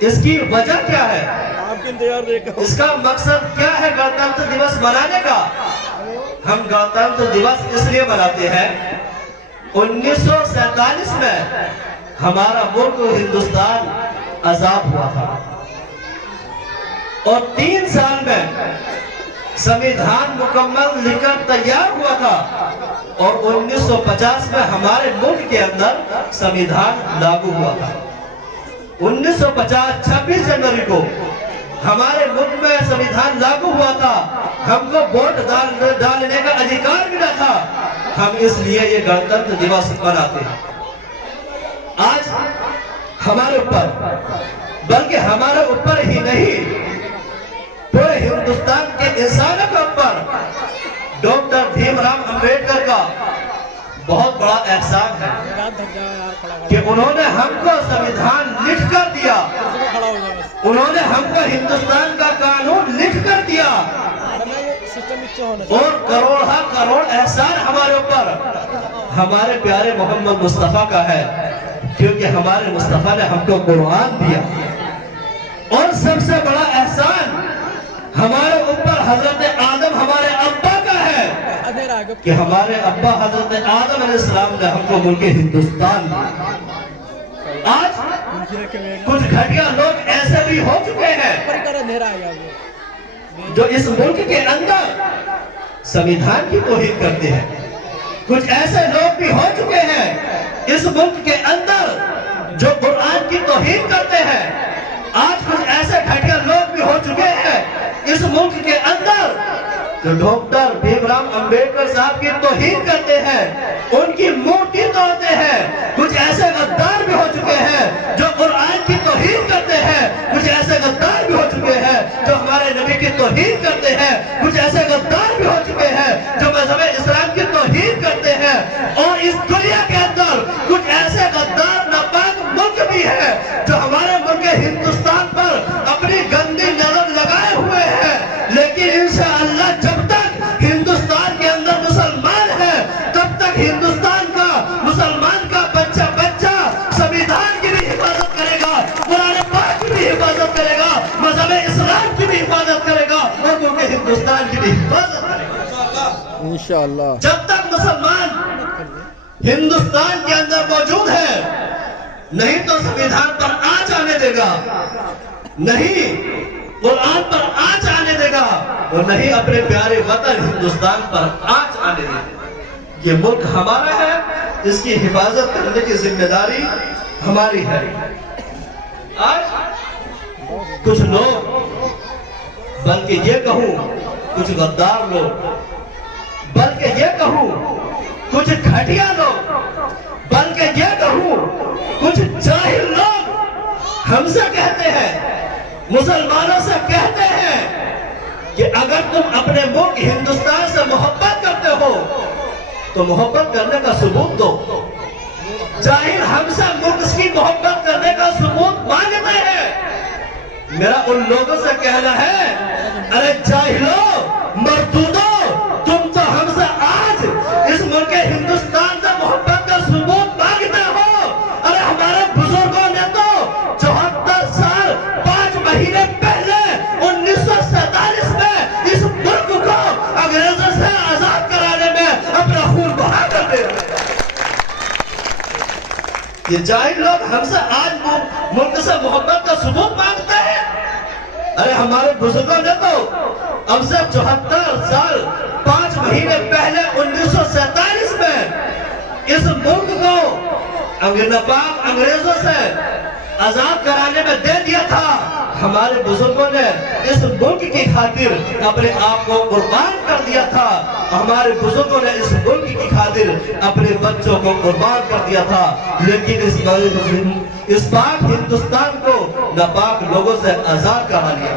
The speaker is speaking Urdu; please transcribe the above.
اس کی وجہ کیا ہے؟ آپ کے انتظار دیکھ کر اس کا مقصد کیا ہے گنتنتر دیوس منانے کا؟ ہم گنتنتر دیوس اس لیے مناتے ہیں 1947 میں ہمارا ملک ہندوستان آزاد ہوا تھا اور 3 سال میں سمویدھان مکمل لکھ کر تیار ہوا تھا اور 1950 میں ہمارے ملک کے اندر سمویدھان لاگو ہوا تھا۔ 1950 26 جنوری کو ہمارے ملک میں سمویدھان لاگو ہوا تھا، ہم کو ووٹ ڈالنے کا ادھیکار ملا تھا، ہم اس لیے یہ گنتنتر دیوس مناتے ہیں۔ آج ہمارے اوپر، بلکہ ہمارے اوپر ہی نہیں پورے ہندوستان کے انسانوں کے اوپر ڈاکٹر بھیم رام امبیڈکر کا بہت بڑا احسان ہے کہ انہوں نے ہم کو سمویدھان لکھ کر دیا، انہوں نے ہم کو ہندوستان کا قانون لکھ کر دیا اور کروڑ کروڑ احسان ہمارے اوپر ہمارے پیارے محمد مصطفیٰ کا ہے، کیونکہ ہمارے مصطفیٰ نے ہم کو قرآن دیا۔ اور سب سے بڑا احسان ہمارے اوپر حضرت آدم ہمارے ابا کا ہے کہ ہمارے ابا حضرت آدم علیہ السلام نے ہم کو ملک ہندوستان دیا۔ آج کچھ گھٹیا لوگ ایسے بھی ہو چکے ہیں جو اس ملک کے اندر سمویدھان کی توہین کرتے ہیں، کچھ ایسے لوگ بھی ہو چکے ہیں اس ملک کے اندر جو قرآن کی توہین کرتے ہیں، آج کچھ ایسے گھٹیا لوگ بھی ہو چکے ہیں اس ملک کے اندر جو ڈاکٹر بھیم رام امبیڈکر صاحب کی توہین کرتے ہیں، ان کی مورتی توڑتے ہیں، کچھ ایسے غدار بھی ہو چکے ہیں جو قرآن کی توہین کرتے ہیں، کچھ ایسے غدار بھی ہو چکے ہیں جو ہمارے نبی کی توہین کرتے ہیں، کچھ ایسے غدار بھی ہو چکے ہیں جو مذہب اسلام کی توہین کرتے ہیں، اور اس دنیا کے اندر کچھ ایسے غدار ناپاک ملک بھی ہیں جو ہمارے ملک ہندوستان پر اپنی گندی نظر لگائے ہوئے ہیں، لیکن انشاءاللہ جب تک ہندوستان کے اندر مسلمان ہے تب تک ہندوستان کا مسلمان کا بچہ سمویدھان کی بھی حفاظت کرے گا، قرآن پاک کی بھی حفاظت کرے گا، مذہب اسلام کی بھی حفاظت کرے گا اور ملک ہندوستان کی بھی حفاظت کرے گا انشاءاللہ۔ جب تک مسلمان ہندوستان کے اندر موجود ہے نہیں تو سمویدھان پر آنچ آنے دے گا، نہیں قرآن پر آنچ آنے دے گا، اور نہیں اپنے پیارے وطن ہندوستان پر آنچ آنے دے گا۔ یہ ملک ہمارا ہے، اس کی حفاظت کرنے کی ذمہ داری ہماری ہے۔ آج کچھ لوگ، بلکہ یہ کہوں کچھ غدار لوگ، بلکہ یہ کہوں کچھ گھٹیا لوگ، بلکہ یہ کہوں کچھ جاہل لوگ ہم سے کہتے ہیں، مسلمانوں سے کہتے ہیں کہ اگر تم اپنے ملک ہندوستان سے محبت کرتے ہو تو محبت کرنے کا ثبوت دو۔ جاہل ہم سے ملک کی محبت کرنے کا ثبوت مانگتے ہیں۔ میرا ان لوگوں سے کہنا ہے، ارے جاہلو، مردودو، تم تو ہم سے آج اس ملک ہندوستان سے محبت کا ثبوت مانگتے ہو۔ ارے ہمارے بزرگوں نے تو 74 سال 5 مہینے پہلے 1947 میں اس ملک کو انگریزوں سے آزاد کرانے میں اپنا خون بہا کر دیا۔ یہ جاہل لوگ ہم سے آج ملک سے محبت کا ثبوت مانگتے ہیں۔ ارے ہمارے بزرگوں نے تو اب سے 74 سال 5 مہینے پہلے 1947 میں اس ملک کو ناپاک انگریزوں سے آزاد کرانے میں دے دیا تھا۔ ہمارے بزرگوں نے اس ملک کی خاطر اپنے آپ کو قربان کر دیا تھا، ہمارے بزرگوں نے اس ملک کی خاطر اپنے بچوں کو قربان کر دیا تھا، لیکن اس پاک ہندوستان کو ناپاک لوگوں سے آزاد کرا لیا۔